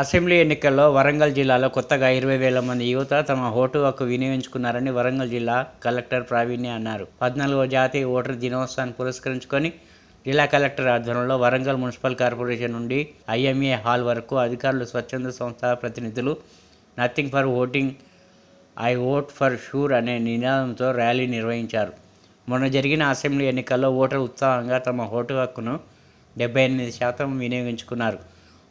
Assembly ఎన్నికల్లో వరంగల్ జిల్లాలో కొత్తగా ఇరవై వేల మంది యువత తమ ఓటు హక్కు వినియోగించుకున్నారని వరంగల్ జిల్లా కలెక్టర్ ప్రావీణ్య అన్నారు. పద్నాలుగవ జాతీయ ఓటర్ దినోత్సవాన్ని పురస్కరించుకొని జిల్లా కలెక్టర్ ఆధ్వర్యంలో వరంగల్ మున్సిపల్ కార్పొరేషన్ నుండి ఐఎంఏ హాల్ వరకు అధికారులు స్వచ్ఛంద సంస్థ ప్రతినిధులు nothing for voting I vote for sure అనే నినాదంతో ర్యాలీ నిర్వహించారు. మొన్న జరిగిన అసెంబ్లీ ఎన్నికల్లో ఓటర్ ఉత్సాహంగా తమ ఓటు హక్కును డెబ్బై ఎనిమిది శాతం వినియోగించుకున్నారు.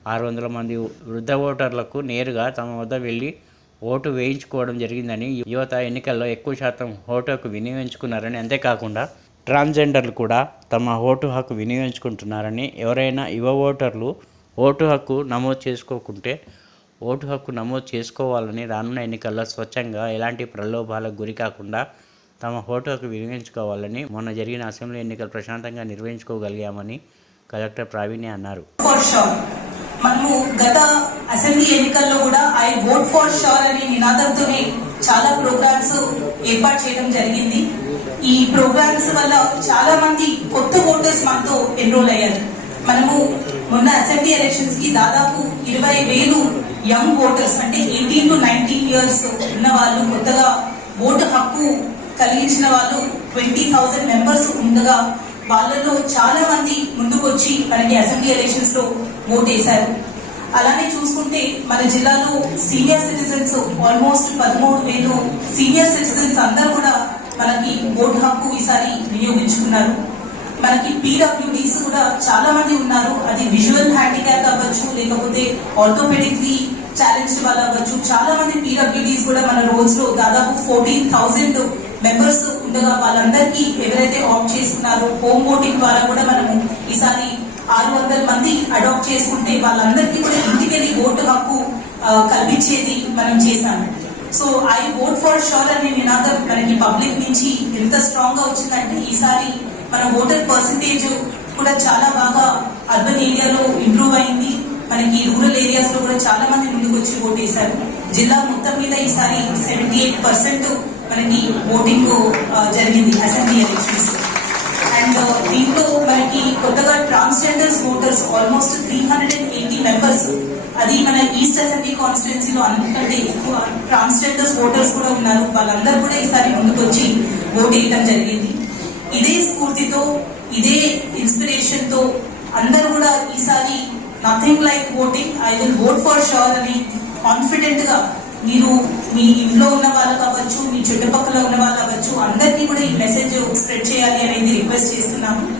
ఆరు వందల మంది వృద్ధ ఓటర్లకు నేరుగా తమ వద్ద వెళ్ళి ఓటు వేయించుకోవడం జరిగిందని యువత ఎన్నికల్లో ఎక్కువ శాతం ఓటు హక్కు వినియోగించుకున్నారని అంతేకాకుండా ట్రాన్స్జెండర్లు కూడా తమ ఓటు హక్కు వినియోగించుకుంటున్నారని ఎవరైనా యువ ఓటర్లు ఓటు హక్కు నమోదు చేసుకోకుంటే ఓటు హక్కు నమోదు చేసుకోవాలని రానున్న ఎన్నికల్లో స్వచ్ఛంగా ఎలాంటి ప్రలోభాలకు గురి కాకుండా తమ ఓటు హక్కు వినియోగించుకోవాలని మొన్న జరిగిన అసెంబ్లీ ఎన్నికలు ప్రశాంతంగా నిర్వహించుకోగలిగామని కలెక్టర్ ప్రావీణ్య అన్నారు. మనము గత అసెంబ్లీ ఎన్నికల్లో కూడా ఐ ఓట్ ఫర్ షోర్ అనే నినాదంతోనే చాలా ప్రోగ్రామ్స్ ఏర్పాటు చేయడం జరిగింది. ఈ ప్రోగ్రామ్స్ వల్ల చాలా మంది కొత్త ఓటర్స్ మనతో ఎన్రోల్ అయ్యారు. మనము మొన్న అసెంబ్లీ ఎలక్షన్స్కి దాదాపు ఇరవై వేలు యంగ్ ఓటర్స్ అంటే ఎయిటీన్ టు నైన్టీన్ ఇయర్స్ ఉన్న వాళ్ళు కొత్తగా ఓటు హక్కు కలిగించిన వాళ్ళు ట్వంటీ థౌసండ్ మెంబర్స్ ఉండగా వాళ్ళలో చాలా మంది ముందుకొచ్చి మనకి అసెంబ్లీ ఎలక్షన్స్లో ఓటేశారు అలానే చూసుకుంటే మన జిల్లాలో సీనియర్ సిటిజన్స్ ఆల్మోస్ట్ పదమూడు వేలు సీనియర్ సిటిజన్స్ అందరూ కూడా మనకి ఓటు హక్కు ఈసారి వినియోగించుకున్నారు. మనకి పీడబ్ల్యూడీస్ కూడా చాలా మంది ఉన్నారు. అది విజువల్ హ్యాండిక్యాప్ అవ్వచ్చు లేకపోతే ఆర్థోపెడిక్లీ ఛాలెంజ్ వాళ్ళు అవ్వచ్చు. చాలా మంది పీడబ్ల్యూడీస్ కూడా మన రోజులో దాదాపు ఫోర్టీన్ థౌసండ్ మెంబర్స్ ఉండగా వాళ్ళందరికీ ఎవరైతే ఆప్ట్ చేసుకున్నారో హోమ్ ఓటింగ్ ద్వారా కూడా మనము ఈసారి ఆరు వందల మంది అడాప్ట్ చేసుకుంటే వాళ్ళందరికీ కూడా ఇంటికెళ్ళి ఓటు హక్కు కల్పించేది మనం చేశాము. So I vote for sure అనే నినాదం మనకి పబ్లిక్ నుంచి ఎంత స్ట్రాంగ్గా వచ్చిందంటే ఈసారి మన ఓటర్ పర్సంటేజ్ కూడా చాలా బాగా అర్బన్ ఏరియాలో ఇంప్రూవ్ అయింది. మనకి రూరల్ ఏరియాస్లో కూడా చాలా మంది ముందుకు వచ్చి ఓటేశారు. జిల్లా మొత్తం మీద ఈసారి సెవెంటీ ఎయిట్ పర్సెంట్ మనకి ఓటింగ్ జరిగింది అసెంబ్లీ ఎలక్షన్స్. అండ్ దీంట్లో మనకి కొత్తగా transgenders voters almost three hundred and eighty members అది మన ఈస్ట్ అసెంబ్లీ కాన్స్టిట్యున్సీలో అంతకంటే ఎక్కువ ట్రాన్స్జెండర్స్ ఓటర్స్ కూడా ఉన్నారు. వాళ్ళందరూ కూడా ఈసారి ముందుకొచ్చి ఓట్ జరిగింది. ఇదే స్ఫూర్తితో ఇదే ఇన్స్పిరేషన్తో అందరూ కూడా ఈసారి nothing like voting I will vote for sure అని కాన్ఫిడెంట్గా మీరు మీ ఇంట్లో ఉన్న వాళ్ళు కావచ్చు అందరికీ కూడా ఈ మెసేజ్ స్ప్రెడ్ చేయాలి అనేది రిక్వెస్ట్ చేస్తున్నాము.